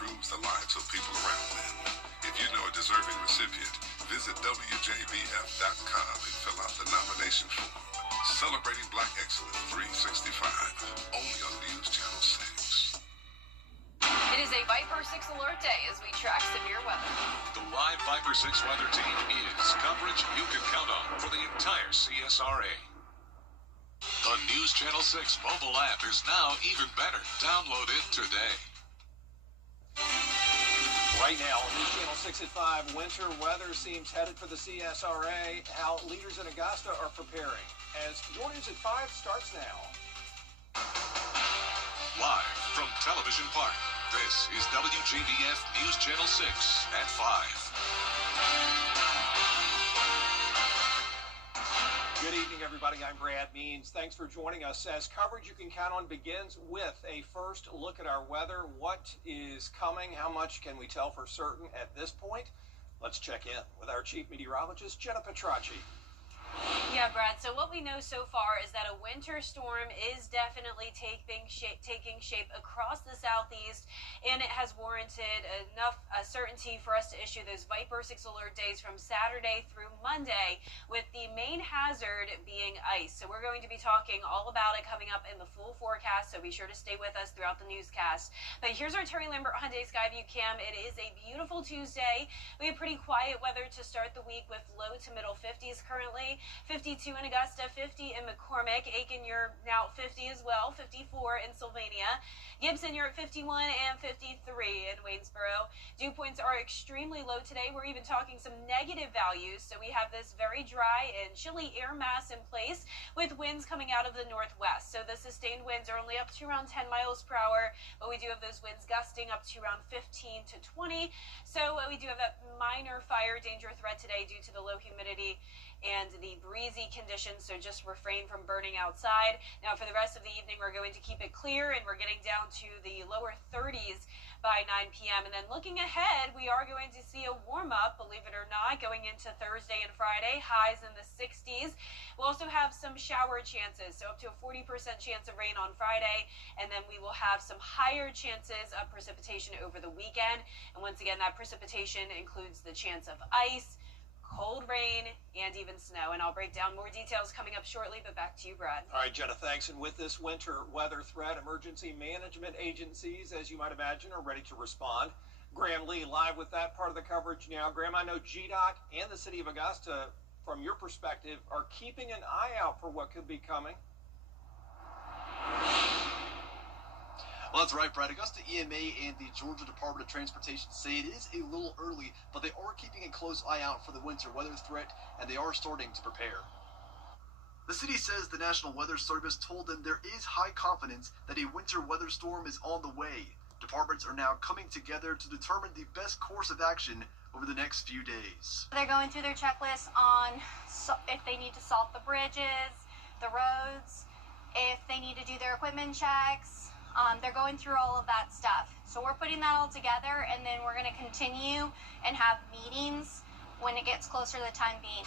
improves the lives of people around them. If you know a deserving recipient, visit WJBF.com and fill out the nomination form. Celebrating Black Excellence 365, only on News Channel 6. It is a Viper 6 alert day as we track severe weather. The live Viper 6 weather team is coverage you can count on for the entire CSRA. The News Channel 6 mobile app is now even better. Download it today. Right now, News Channel 6 at 5, winter weather seems headed for the CSRA. How leaders in Augusta are preparing. As your News at 5 starts now. Live from Television Park, this is WJBF News Channel 6 at 5. Good evening, everybody. I'm Brad Means. Thanks for joining us. As coverage you can count on begins with a first look at our weather. What is coming? How much can we tell for certain at this point? Let's check in with our chief meteorologist, Jenna Petracci. Yeah, Brad. So what we know so far is that a winter storm is definitely taking shape across the southeast, and it has warranted enough certainty for us to issue those Viper 6 alert days from Saturday through Monday, with the main hazard being ice. So we're going to be talking all about it coming up in the full forecast, so be sure to stay with us throughout the newscast. But here's our Terry Lambert Hyundai Skyview cam. It is a beautiful Tuesday. We have pretty quiet weather to start the week with low to middle 50s currently. 52 in Augusta, 50 in McCormick. Aiken, you're now 50 as well, 54 in Sylvania. Gibson, you're at 51 and 53 in Waynesboro. Dew points are extremely low today. We're even talking some negative values. So we have this very dry and chilly air mass in place with winds coming out of the northwest. So the sustained winds are only up to around 10 miles per hour, but we do have those winds gusting up to around 15 to 20. So we do have that minor fire danger threat today due to the low humidity and the breezy conditions, so just refrain from burning outside. Now for the rest of the evening, we're going to keep it clear, and we're getting down to the lower 30s by 9 p.m. And then looking ahead, we are going to see a warm-up, believe it or not, going into Thursday and Friday, highs in the 60s. We'll also have some shower chances, so up to a 40% chance of rain on Friday, and then we will have some higher chances of precipitation over the weekend. And once again, that precipitation includes the chance of ice, cold rain, and even snow. And I'll break down more details coming up shortly, but back to you, Brad. All right, Jenna, thanks. And with this winter weather threat, emergency management agencies, as you might imagine, are ready to respond. Graham Lee live with that part of the coverage now. Graham, I know GDOT and the city of Augusta, from your perspective, are keeping an eye out for what could be coming. Well, that's right, Brad. Augusta EMA and the Georgia Department of Transportation say it is a little early, but they are keeping a close eye out for the winter weather threat, and they are starting to prepare. The city says the National Weather Service told them there is high confidence that a winter weather storm is on the way. Departments are now coming together to determine the best course of action over the next few days. They're going through their checklist on if they need to salt the bridges, the roads, if they need to do their equipment checks. They're going through all of that stuff. So we're putting that all together, and then we're going to continue and have meetings when it gets closer to the time being.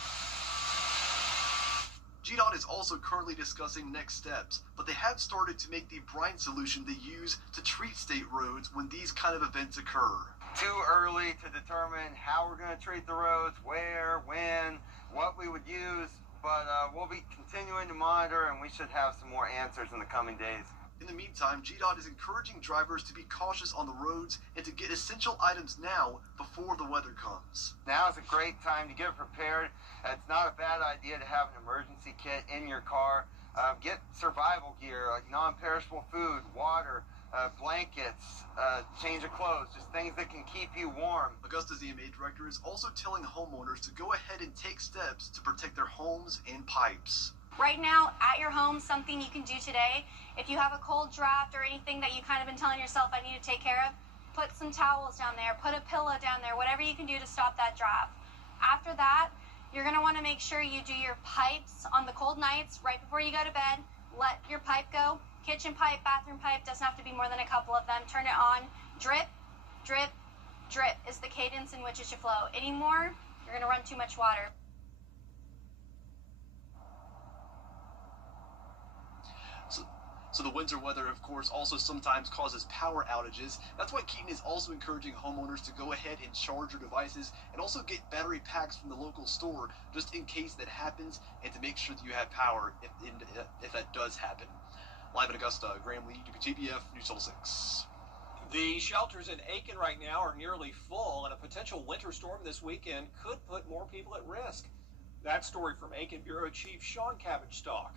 GDOT is also currently discussing next steps, but they have started to make the brine solution they use to treat state roads when these kind of events occur. Too early to determine how we're going to treat the roads, where, when, what we would use, but we'll be continuing to monitor, and we should have some more answers in the coming days. In the meantime, GDOT is encouraging drivers to be cautious on the roads and to get essential items now before the weather comes. Now is a great time to get prepared. It's not a bad idea to have an emergency kit in your car. Get survival gear like non-perishable food, water, blankets, change of clothes, just things that can keep you warm. Augusta's EMA director is also telling homeowners to go ahead and take steps to protect their homes and pipes. Right now, at your home, something you can do today, if you have a cold draft or anything that you kind of been telling yourself I need to take care of, put some towels down there, put a pillow down there, whatever you can do to stop that draft. After that, you're going to want to make sure you do your pipes on the cold nights right before you go to bed. Let your pipe go. Kitchen pipe, bathroom pipe, doesn't have to be more than a couple of them. Turn it on. Drip, drip, drip is the cadence in which it should flow. Any more, you're going to run too much water. So the winter weather, of course, also sometimes causes power outages. That's why Keaton is also encouraging homeowners to go ahead and charge your devices and also get battery packs from the local store just in case that happens and to make sure that you have power if that does happen. Live in Augusta, Graham Lee, WJBF, News Channel 6. The shelters in Aiken right now are nearly full, and a potential winter storm this weekend could put more people at risk. That story from Aiken Bureau Chief Sean Cabbage-Stalk.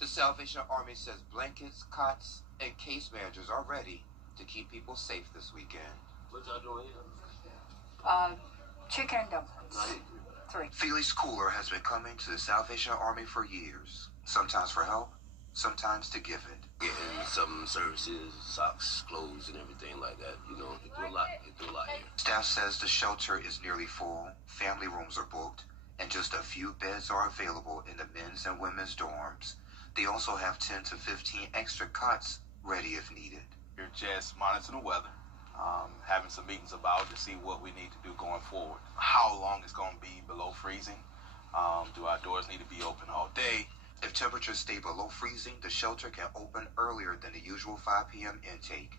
The Salvation Army says blankets, cots, and case managers are ready to keep people safe this weekend. What y'all doing here? Chicken and dumplings. 3. Felix Cooler has been coming to the Salvation Army for years, sometimes for help, sometimes to give it. Getting some services, socks, clothes, and everything like that. You know, they do a lot here. Staff says the shelter is nearly full, family rooms are booked, and just a few beds are available in the men's and women's dorms. They also have 10 to 15 extra cots ready if needed. We're just monitoring the weather, having some meetings about to see what we need to do going forward. How long it's going to be below freezing. Do our doors need to be open all day? If temperatures stay below freezing, the shelter can open earlier than the usual 5 p.m. intake.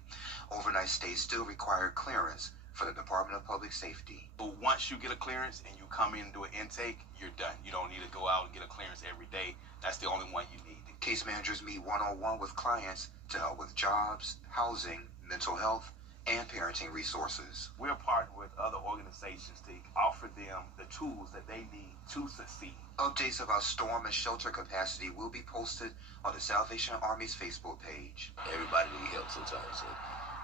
Overnight stays still require clearance for the Department of Public Safety. But once you get a clearance and you come in and do an intake, you're done. You don't need to go out and get a clearance every day. That's the only one you need. Case managers meet one-on-one with clients to help with jobs, housing, mental health, and parenting resources. We're partnering with other organizations to offer them the tools that they need to succeed. Updates about storm and shelter capacity will be posted on the Salvation Army's Facebook page. Everybody needs help sometimes, so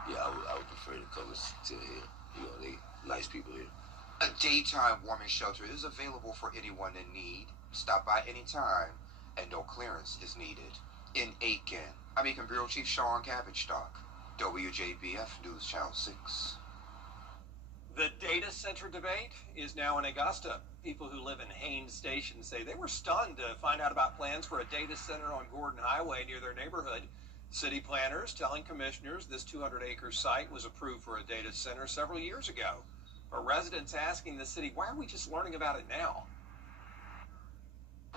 yeah, I would prefer to come to here. You know, they nice people here. A daytime warming shelter is available for anyone in need. Stop by anytime, and no clearance is needed. In Aiken, I'm Aiken Bureau Chief Sean Cabbage-Stalk, WJBF News Channel 6. The data center debate is now in Augusta. People who live in Haines Station say they were stunned to find out about plans for a data center on Gordon Highway near their neighborhood. City planners telling commissioners this 200-acre site was approved for a data center several years ago. But residents asking the city, why are we just learning about it now?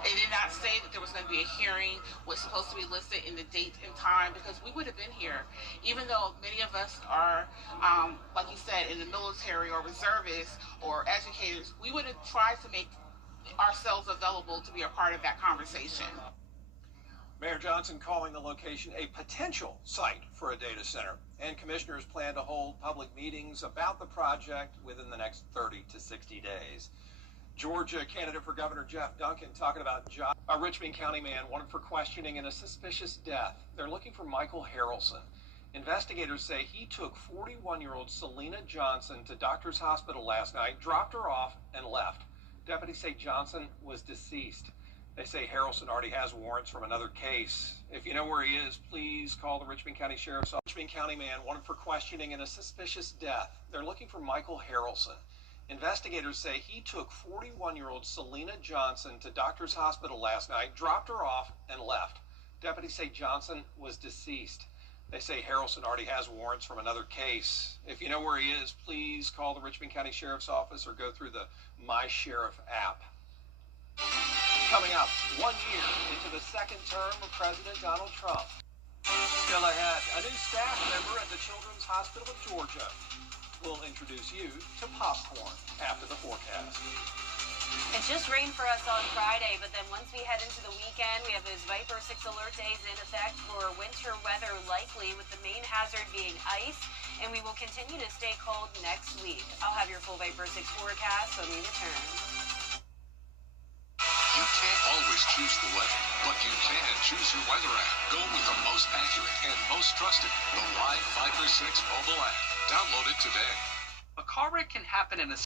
It did not say that there was going to be a hearing, was supposed to be listed in the date and time, because we would have been here. Even though many of us are, like you said, in the military or reservists or educators, we would have tried to make ourselves available to be a part of that conversation. Mayor Johnson calling the location a potential site for a data center, and commissioners plan to hold public meetings about the project within the next 30 to 60 days. Georgia candidate for Governor Jeff Duncan talking about a Richmond County man wanted for questioning in a suspicious death. They're looking for Michael Harrelson. Investigators say he took 41-year-old Selena Johnson to Doctor's Hospital last night, dropped her off, and left. Deputies say Johnson was deceased. They say Harrelson already has warrants from another case. If you know where he is, please call the Richmond County Sheriff's Office. Richmond County man wanted for questioning in a suspicious death. They're looking for Michael Harrelson. Investigators say he took 41-year-old Selena Johnson to Doctor's Hospital last night, dropped her off, and left. Deputies say Johnson was deceased. They say Harrelson already has warrants from another case. If you know where he is, please call the Richmond County Sheriff's Office or go through the My Sheriff app. Coming up, 1 year into the second term of President Donald Trump. Still ahead, a new staff member at the Children's Hospital of Georgia. We'll introduce you to popcorn after the forecast. It just rained for us on Friday, but then once we head into the weekend, we have those Viper 6 alert days in effect for winter weather likely, with the main hazard being ice, and we will continue to stay cold next week. I'll have your full Viper 6 forecast when we return. You can't always choose the weather, but you can choose your weather app. Go with the most accurate and most trusted, the Live Viper 6 mobile app. Download it today. A car wreck can happen in a...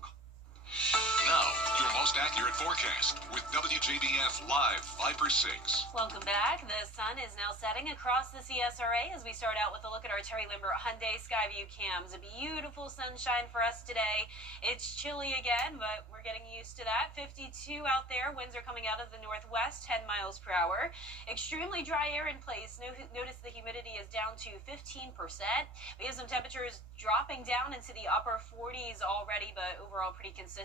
Now, your most accurate forecast with WJBF Live Viper 6. Welcome back. The sun is now setting across the CSRA as we start out with a look at our Terry Limber Hyundai Skyview cams. A beautiful sunshine for us today. It's chilly again, but we're getting used to that. 52 out there. Winds are coming out of the northwest, 10 miles per hour. Extremely dry air in place. Notice the humidity is down to 15%. We have some temperatures dropping down into the upper 40s already, but overall pretty consistent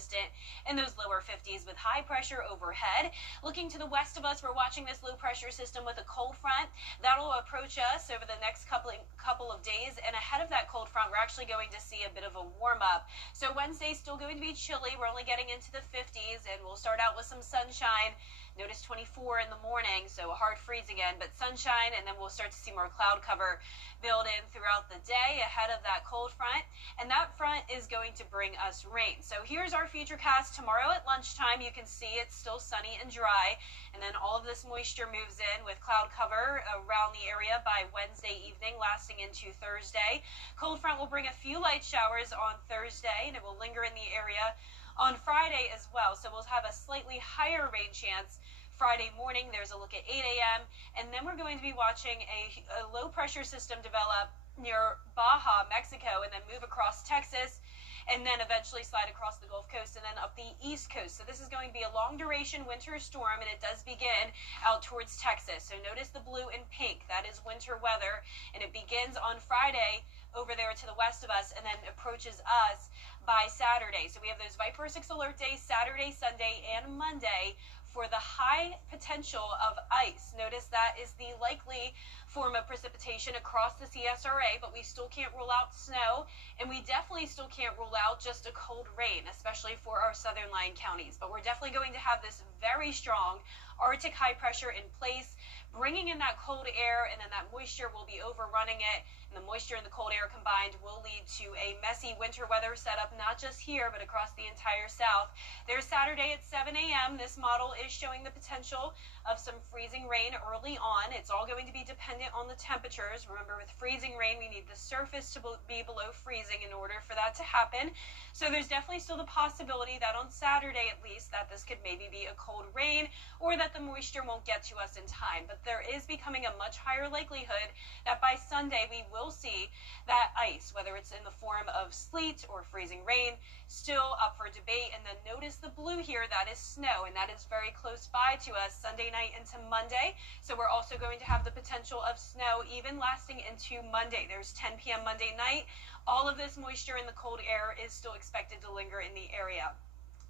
in those lower 50s with high pressure overhead. Looking to the west of us, we're watching this low pressure system with a cold front. That'll approach us over the next couple of days, and ahead of that cold front, we're actually going to see a bit of a warm up. So Wednesday's still going to be chilly. We're only getting into the 50s, and we'll start out with some sunshine. Notice 24 in the morning, so a hard freeze again, but sunshine, and then we'll start to see more cloud cover build in throughout the day ahead of that cold front, and that front is going to bring us rain. So here's our futurecast. Tomorrow at lunchtime, you can see it's still sunny and dry, and then all of this moisture moves in with cloud cover around the area by Wednesday evening, lasting into Thursday. Cold front will bring a few light showers on Thursday, and it will linger in the area on Friday as well, so we'll have a slightly higher rain chance Friday morning. There's a look at 8 a.m., and then we're going to be watching a low-pressure system develop near Baja, Mexico, and then move across Texas, and then eventually slide across the Gulf Coast and then up the East Coast. So this is going to be a long-duration winter storm, and it does begin out towards Texas. So notice the blue and pink. That is winter weather, and it begins on Friday over there to the west of us and then approaches us by Saturday. So we have those Viper 6 alert days, Saturday, Sunday, and Monday for the high potential of ice. Notice that is the likely form of precipitation across the CSRA, but we still can't rule out snow, and we definitely still can't rule out just a cold rain, especially for our southern line counties. But we're definitely going to have this very strong Arctic high pressure in place, bringing in that cold air, and then that moisture will be overrunning it, and the moisture and the cold air combined will lead to a messy winter weather setup, not just here, but across the entire South. There's Saturday at 7 a.m. This model is showing the potential of some freezing rain early on. It's all going to be dependent on the temperatures. Remember, with freezing rain, we need the surface to be below freezing in order for that to happen. So there's definitely still the possibility that on Saturday, at least, that this could maybe be a cold rain, or that the moisture won't get to us in time. But there is becoming a much higher likelihood that by Sunday we will see that ice, whether it's in the form of sleet or freezing rain, still up for debate. And then notice the blue here, that is snow, and that is very close by to us Sunday night into Monday. So we're also going to have the potential of snow even lasting into Monday. There's 10 p.m. Monday night. All of this moisture and the cold air is still expected to linger in the area.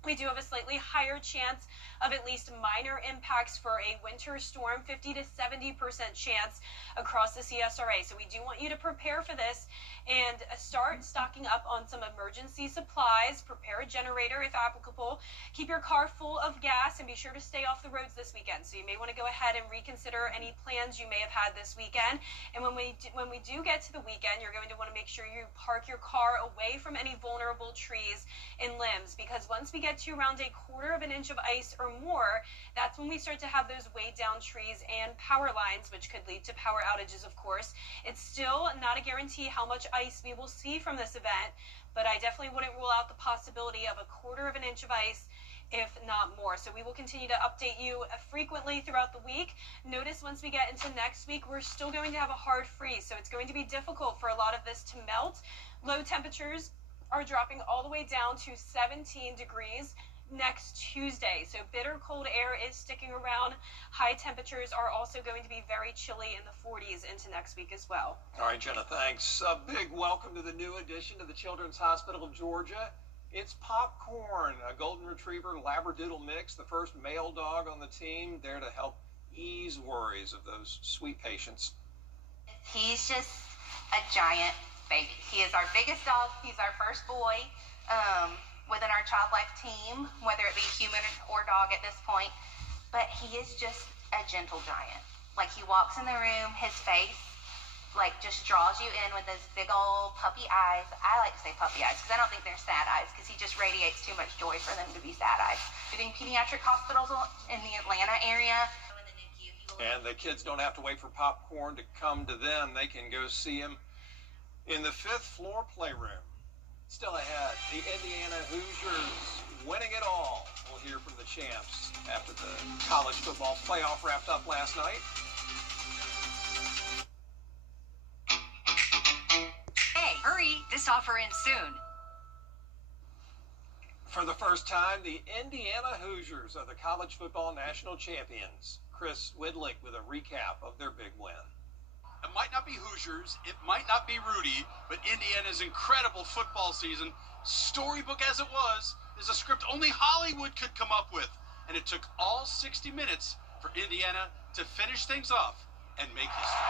We do have a slightly higher chance of at least minor impacts for a winter storm, 50 to 70% chance across the CSRA. So we do want you to prepare for this and start stocking up on some emergency supplies. Prepare a generator if applicable. Keep your car full of gas, and be sure to stay off the roads this weekend. So you may want to go ahead and reconsider any plans you may have had this weekend. And when we do get to the weekend, you're going to want to make sure you park your car away from any vulnerable trees and limbs, because once we get to around a quarter of an inch of ice or more, that's when we start to have those weighed down trees and power lines, which could lead to power outages, of course. It's still not a guarantee how much ice we will see from this event, but I definitely wouldn't rule out the possibility of a quarter of an inch of ice, if not more. So we will continue to update you frequently throughout the week. Notice once we get into next week, we're still going to have a hard freeze, so it's going to be difficult for a lot of this to melt. Low temperatures are dropping all the way down to 17 degrees next Tuesday. So bitter cold air is sticking around. High temperatures are also going to be very chilly in the 40s into next week as well. All right, Jenna, thanks. A big welcome to the new addition to the Children's Hospital of Georgia. It's Popcorn, a golden retriever labradoodle mix, the first male dog on the team, there to help ease worries of those sweet patients. He's just a giant baby. He is our biggest dog. He's our first boy within our Child Life team, whether it be human or dog at this point. But he is just a gentle giant. Like, he walks in the room, his face like just draws you in with those big old puppy eyes. I like to say puppy eyes because I don't think they're sad eyes, because he just radiates too much joy for them to be sad eyes. Visiting pediatric hospitals in the Atlanta area. And the kids don't have to wait for Popcorn to come to them. They can go see him in the 5th floor playroom. Still ahead, the Indiana Hoosiers winning it all. We'll hear from the champs after the college football playoff wrapped up last night. Hey, hurry, this offer ends soon. For the first time, the Indiana Hoosiers are the college football national champions. Chris Widlick with a recap of their big win. It might not be Hoosiers, it might not be Rudy, but Indiana's incredible football season, storybook as it was, is a script only Hollywood could come up with. And it took all 60 minutes for Indiana to finish things off and make history.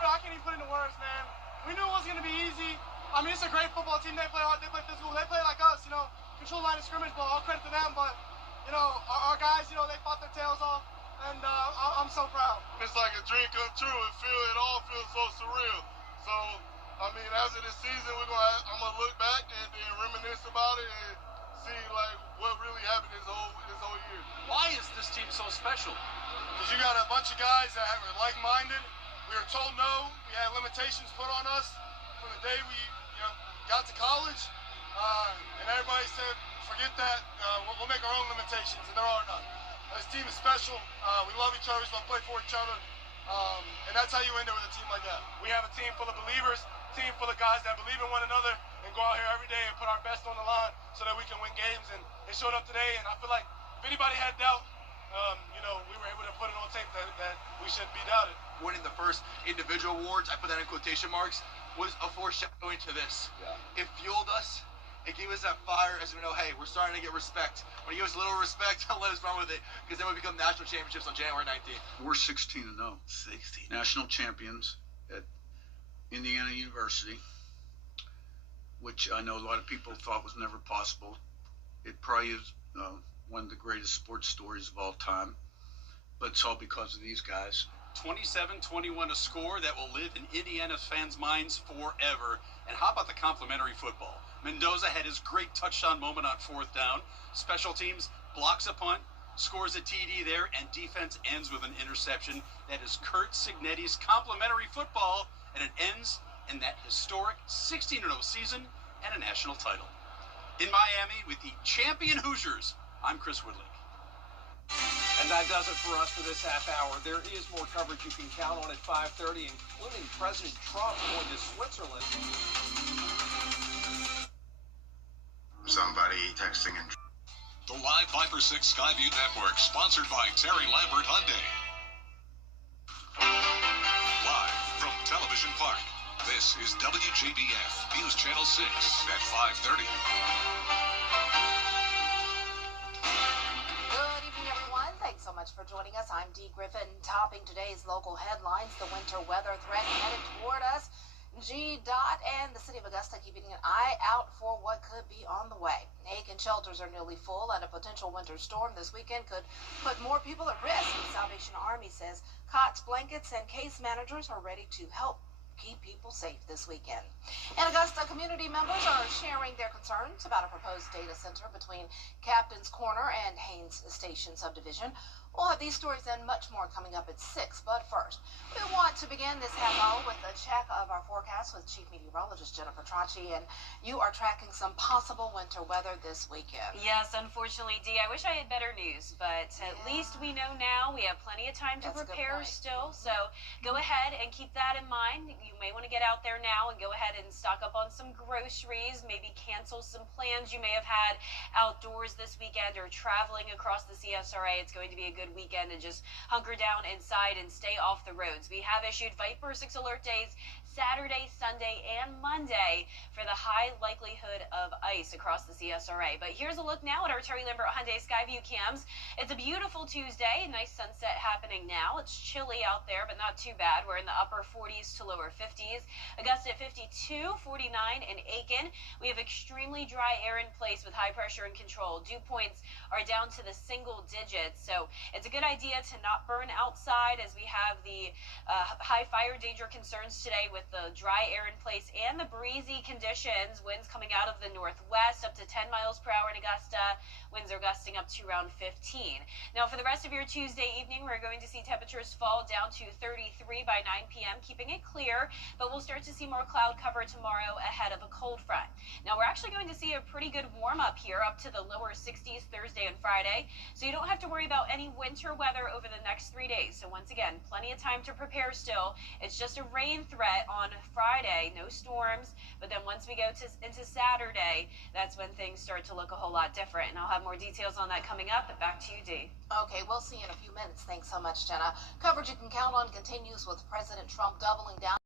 I can't even put into words, man. We knew it wasn't going to be easy. I mean, it's a great football team. They play hard. They play physical. They play like us, you know, control line of scrimmage, but all credit to them. But, you know, our guys, you know, they fought their tails off, and I'm so proud. It's like a dream come true. It all feels so surreal. So, I mean, after this season, I'm going to look back and then reminisce about it and see, like, what really happened this whole year. Why is this team so special? Because you got a bunch of guys that are like-minded. We were told no. We had limitations put on us from the day we got to college. And everybody said, forget that. We'll make our own limitations, and there are none. This team is special. We love each other. We want to play for each other. And that's how you end it with a team like that. We have a team full of believers, a team full of guys that believe in one another and go out here every day and put our best on the line so that we can win games. And it showed up today, and I feel like if anybody had doubt, we were able to put it on tape that we shouldn't be doubted. Winning the first individual awards, I put that in quotation marks, was a foreshadowing to this. Yeah. It fueled us. It gave us that fire as we know, hey, we're starting to get respect. When you give us a little respect, don't let us run with it, because then we become national championships on January 19th. We're 16-0. 16. National champions at Indiana University, which I know a lot of people thought was never possible. It probably is one of the greatest sports stories of all time, but it's all because of these guys. 27-21, a score that will live in Indiana fans' minds forever. And how about the complimentary football? Mendoza had his great touchdown moment on 4th down. Special teams blocks a punt, scores a TD there, and defense ends with an interception. That is Curt Cignetti's complimentary football, and it ends in that historic 16-0 season and a national title. In Miami with the champion Hoosiers, I'm Chris Woodley. And that does it for us for this half hour. There is more coverage you can count on at 5:30, including President Trump going to Switzerland. Somebody texting and... The Live 5 for 6 Skyview Network, sponsored by Terry Lambert Hyundai. Live from Television Park, this is WJBF News Channel 6 at 5:30. Thanks so much for joining us. I'm Dee Griffin. Topping today's local headlines, the winter weather threat headed toward us. GDOT and the city of Augusta keeping an eye out for what could be on the way. Aiken shelters are nearly full, and a potential winter storm this weekend could put more people at risk. The Salvation Army says cots, blankets, and case managers are ready to help keep people safe this weekend. And Augusta community members are sharing their concerns about a proposed data center between Captain's Corner and Haynes Station subdivision. We'll have these stories and much more coming up at 6. But first, we want to begin this half hour with a check of our forecast with Chief Meteorologist Jennifer Tracci. And you are tracking some possible winter weather this weekend. Yes, unfortunately, Dee, I wish I had better news, but at least we know now. We have plenty of time to prepare still. So go ahead and keep that in mind. You may want to get out there now and go ahead and stock up on some groceries, maybe cancel some plans you may have had outdoors this weekend or traveling across the CSRA. It's going to be a good weekend, and just hunker down inside and stay off the roads. We have issued Viper 6 alert days Saturday, Sunday, and Monday for the high likelihood of ice across the CSRA. But here's a look now at our Terry Lambert Hyundai Skyview cams. It's a beautiful Tuesday, nice sunset happening now. It's chilly out there, but not too bad. We're in the upper 40s to lower 50s. Augusta at 52, 49 in Aiken. We have extremely dry air in place with high pressure and control. Dew points are down to the single digits, so it's a good idea to not burn outside as we have the high fire danger concerns today with the dry air in place and the breezy conditions. Winds coming out of the northwest up to 10 miles per hour in Augusta. Winds are gusting up to around 15. Now for the rest of your Tuesday evening, we're going to see temperatures fall down to 33 by 9 p.m., keeping it clear, but we'll start to see more cloud cover tomorrow ahead of a cold front. Now we're actually going to see a pretty good warm up here up to the lower 60s Thursday and Friday, so you don't have to worry about any winter weather over the next 3 days. So once again, plenty of time to prepare still. It's just a rain threat on Friday, no storms, but then once we go into Saturday, that's when things start to look a whole lot different. And I'll have more details on that coming up. But back to you, Dee. Okay, we'll see you in a few minutes. Thanks so much, Jenna. Coverage you can count on continues with President Trump doubling down